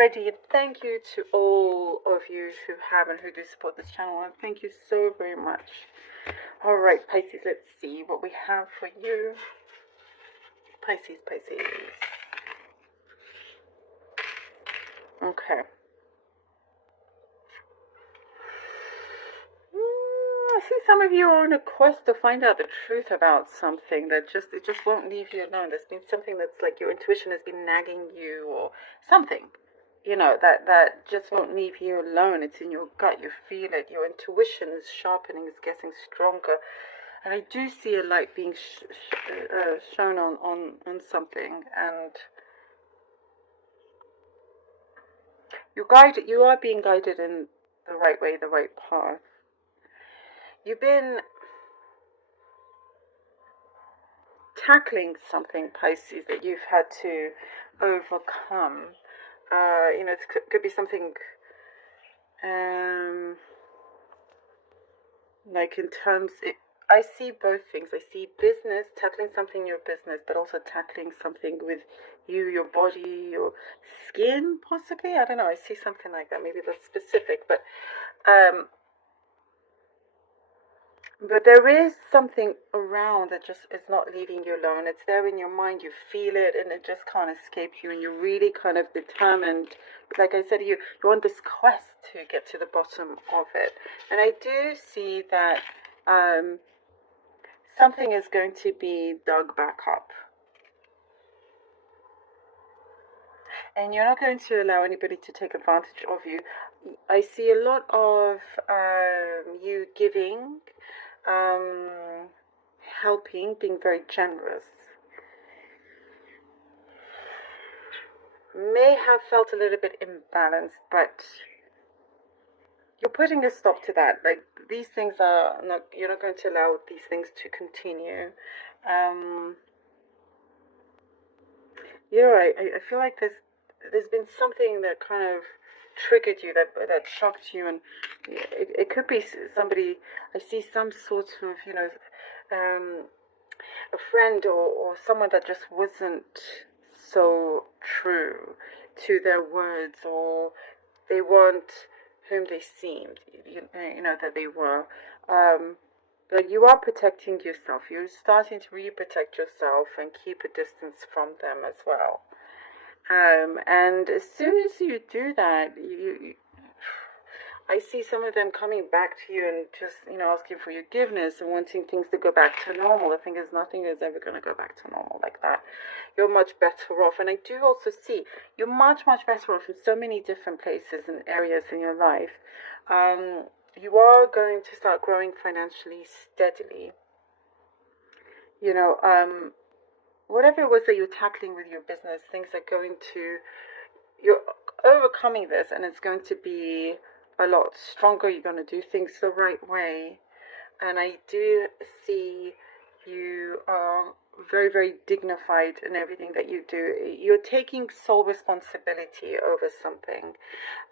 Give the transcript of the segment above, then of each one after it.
already. And thank you to all of you who have and who do support this channel. And thank you so very much. All right, Pisces, let's see what we have for you. Pisces. Okay. I see some of you are on a quest to find out the truth about something that it just won't leave you alone. There's been something that's like your intuition has been nagging you or something, you know, that just won't leave you alone. It's in your gut. You feel it. Your intuition is sharpening, is getting stronger. And I do see a light being shown on something, and you are being guided in the right way, the right path. You've been tackling something, Pisces, that you've had to overcome. You know, it could be something like in terms... I see both things. I see business, tackling something in your business, but also tackling something with you, your body, your skin, possibly. I don't know. I see something like that. Maybe that's specific, but there is something around that just is not leaving you alone. It's there in your mind. You feel it, and it just can't escape you. And you're really kind of determined. Like I said, you're on this quest to get to the bottom of it. And I do see that something is going to be dug back up. And you're not going to allow anybody to take advantage of you. I see a lot of you giving, helping, being very generous. May have felt a little bit imbalanced, but you're putting a stop to that. Like, these things are not, you're not going to allow these things to continue. You're right. I feel like there's been something that kind of triggered you, that shocked you, and it could be somebody. I see some sort of, you know, a friend or someone that just wasn't so true to their words, or they weren't whom they seemed, you know, that they were. But you are protecting yourself. You're starting to really protect yourself and keep a distance from them as well. And as soon as you do that, I see some of them coming back to you and just, you know, asking for forgiveness and wanting things to go back to normal. The thing is, nothing is ever going to go back to normal like that. You're much better off. And I do also see you're much, much better off in so many different places and areas in your life. You are going to start growing financially steadily. You know, whatever it was that you're tackling with your business, things are going to... You're overcoming this, and it's going to be a lot stronger. You're going to do things the right way. And I do see you are very, very dignified in everything that you do. You're taking sole responsibility over something,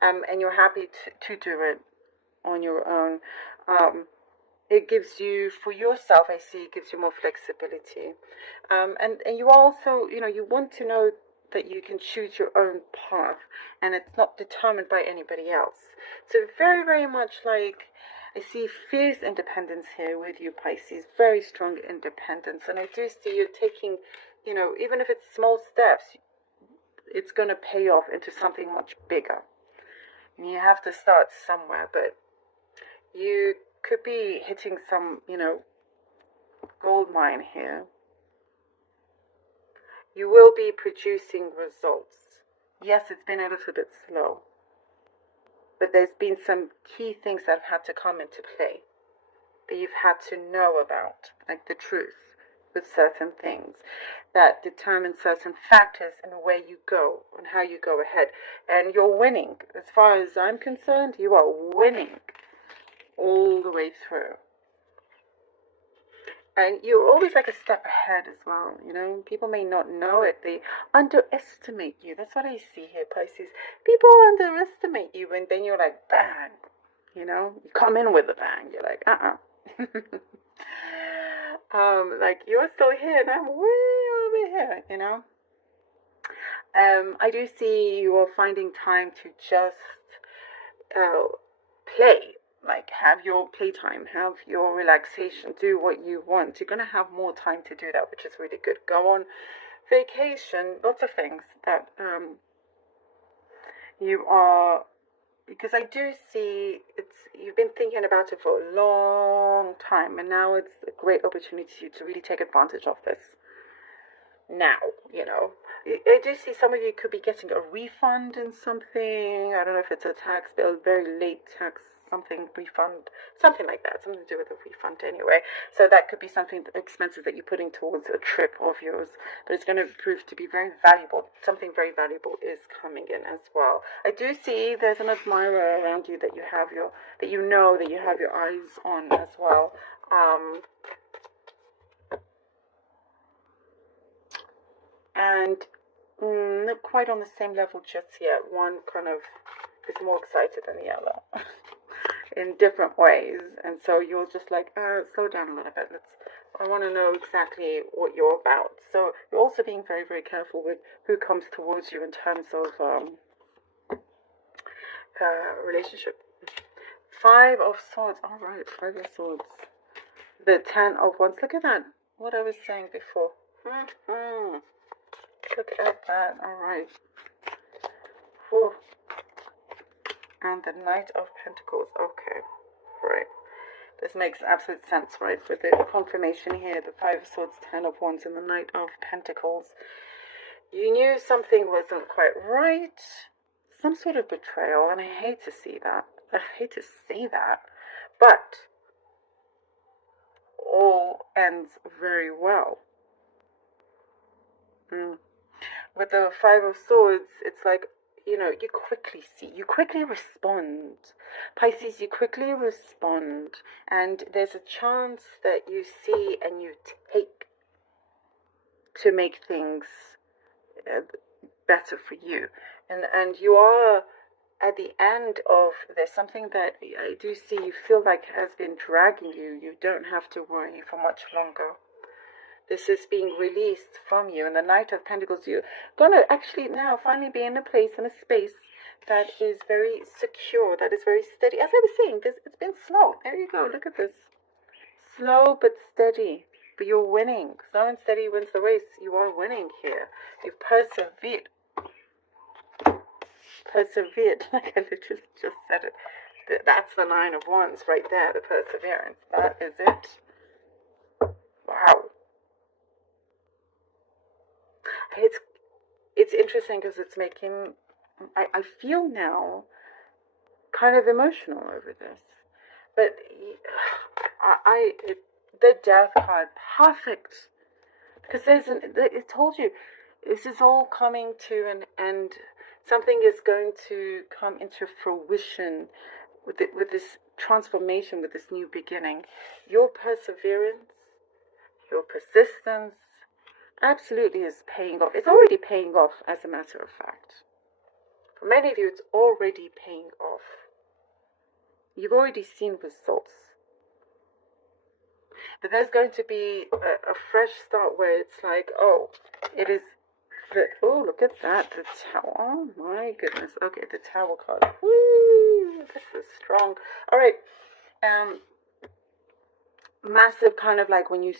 and you're happy to do it on your own. It gives you, for yourself, I see, it gives you more flexibility. And you also, you know, you want to know that you can choose your own path, and it's not determined by anybody else. So very, very much like, I see fierce independence here with you, Pisces, very strong independence. And I do see you taking, you know, even if it's small steps, it's going to pay off into something much bigger. And you have to start somewhere, but you could be hitting some, you know, gold mine here. You will be producing results. Yes, it's been a little bit slow, but there's been some key things that have had to come into play that you've had to know about, like the truth with certain things that determine certain factors in where you go and how you go ahead. And you're winning. As far as I'm concerned, you are winning all the way through. And you're always like a step ahead as well, you know. People may not know it. They underestimate you. That's what I see here, Pisces. People underestimate you, and then you're like, bang. You know, you come in with a bang. You're like, like, you're still here, and I'm way over here, you know. I do see you are finding time to just play, like have your playtime, have your relaxation, do what you want. You're going to have more time to do that, which is really good. Go on vacation, lots of things that you are, because I do see you've been thinking about it for a long time, and now it's a great opportunity to really take advantage of this. Now, I do see some of you could be getting a refund in something. I don't know if it's a tax bill, very late tax, something refund, something like that, something to do with a refund anyway. So that could be something, expenses that you're putting towards a trip of yours, but it's going to prove to be very valuable. Something very valuable is coming in as well. I do see there's an admirer around you that you have that you have your eyes on as well. And not quite on the same level just yet. One kind of is more excited than the other in different ways, and so you're just like, slow down a little bit. I want to know exactly what you're about. So you're also being very, very careful with who comes towards you in terms of relationship. 5 of Swords. All right, 5 of Swords. The 10 of Wands. Look at that. What I was saying before. Look at that. All right. Whew. And the Knight of Pentacles. Okay. Right. This makes absolute sense, right? With the confirmation here, the 5 of Swords, 10 of Wands, and the Knight of Pentacles. You knew something wasn't quite right. Some sort of betrayal, and I hate to see that. I hate to say that. But all ends very well. With the 5 of Swords, it's like, you quickly respond. Pisces, you quickly respond, and there's a chance that you see and you take to make things better for you. And you are at the end of, there's something that I do see you feel like has been dragging you. You don't have to worry for much longer. This is being released from you. And the Knight of Pentacles, you're going to actually now finally be in a place, in a space that is very secure, that is very steady. As I was saying, it's been slow. There you go. Look at this. Slow but steady. But you're winning. Slow and steady wins the race. You are winning here. You've persevered. Like I literally just said it. That's the 9 of Wands right there. The perseverance. That is it. Wow. It's interesting because it's making, I feel now kind of emotional over this, but the Death card, perfect, because it told you this is all coming to an end. Something is going to come into fruition with this transformation, with this new beginning. Your perseverance, your persistence, absolutely is paying off. It's already paying off, as a matter of fact. For many of you, it's already paying off. You've already seen results. But there's going to be a fresh start where it's like, it is oh, look at that. The Tower. Oh, my goodness. Okay, the Tower card. Woo! This is strong. All right. Massive kind of like when you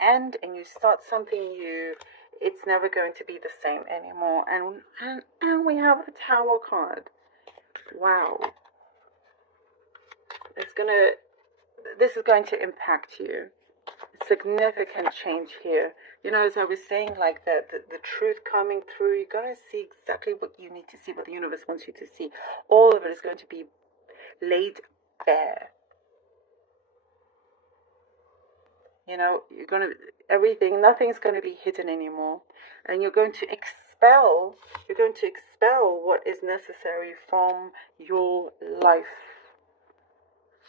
end and you start something new, it's never going to be the same anymore. And we have the Tower card. Wow. This is going to impact you. Significant change here. As I was saying, like the truth coming through, you're going to see exactly what you need to see, what the universe wants you to see. All of it is going to be laid bare. You're going to, nothing's going to be hidden anymore. And you're going to expel what is necessary from your life,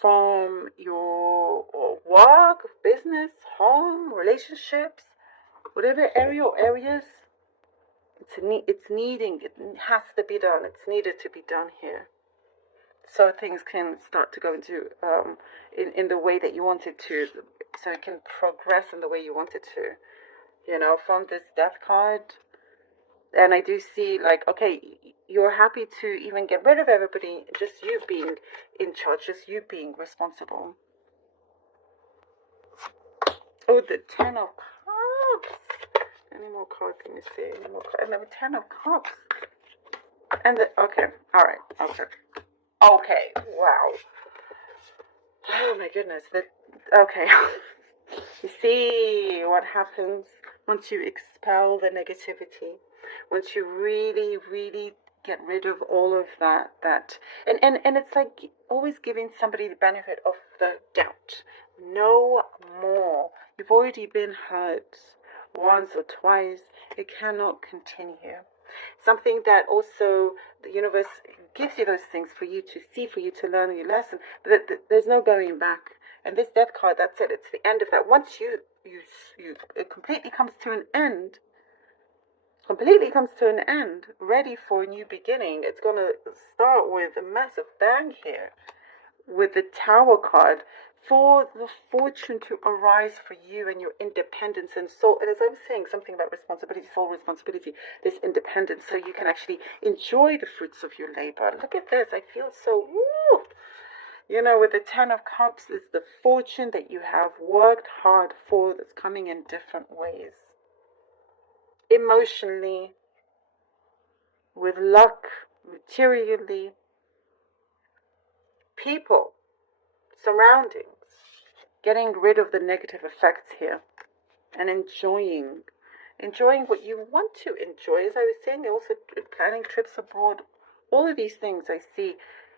from your work, business, home, relationships, whatever area or areas. It has to be done. It's needed to be done here, so things can start to go into in the way that you want it to, so it can progress in the way you want it to. From this Death card, And I do see, like, okay, you're happy to even get rid of everybody, just you being in charge, just you being responsible. Oh, the 10 of Cups. Any more cards? Let me see. Any more cards? And the 10 of Cups. And the, okay, all right, okay, wow. Oh my goodness. Okay. You see what happens once you expel the negativity, once you really, really get rid of all of that, and it's like always giving somebody the benefit of the doubt. No more. You've already been hurt once or twice. It cannot continue. Something that also the universe gives you those things for you to see, for you to learn your lesson, but there's no going back. And this death card, that's it. It's the end of that. Once it completely comes to an end, ready for a new beginning. It's going to start with a massive bang here with the Tower card, for the fortune to arise for you and your independence and soul. And as I was saying, something about responsibility, soul responsibility, this independence, so you can actually enjoy the fruits of your labor. Look at this. I feel so, woo! You know, with the 10 of Cups is the fortune that you have worked hard for, that's coming in different ways. Emotionally, with luck, materially, people, surroundings, getting rid of the negative effects here and enjoying what you want to enjoy. As I was saying, also planning trips abroad. All of these things I see,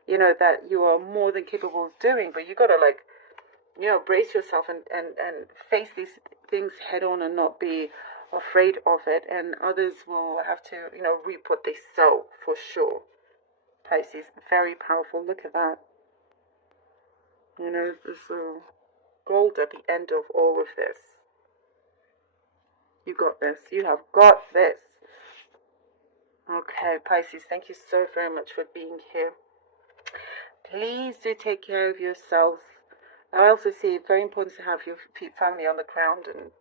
you know, that you are more than capable of doing, but you got to, like, you know, brace yourself and face these things head on and not be afraid of it. And others will have to, you know, reap what they sow, for sure. Pisces, very powerful. Look at that. You know, there's gold at the end of all of this. You got this. You have got this. Okay, Pisces, thank you so very much for being here. Please do take care of yourselves. I also see it's very important to have your family on the ground and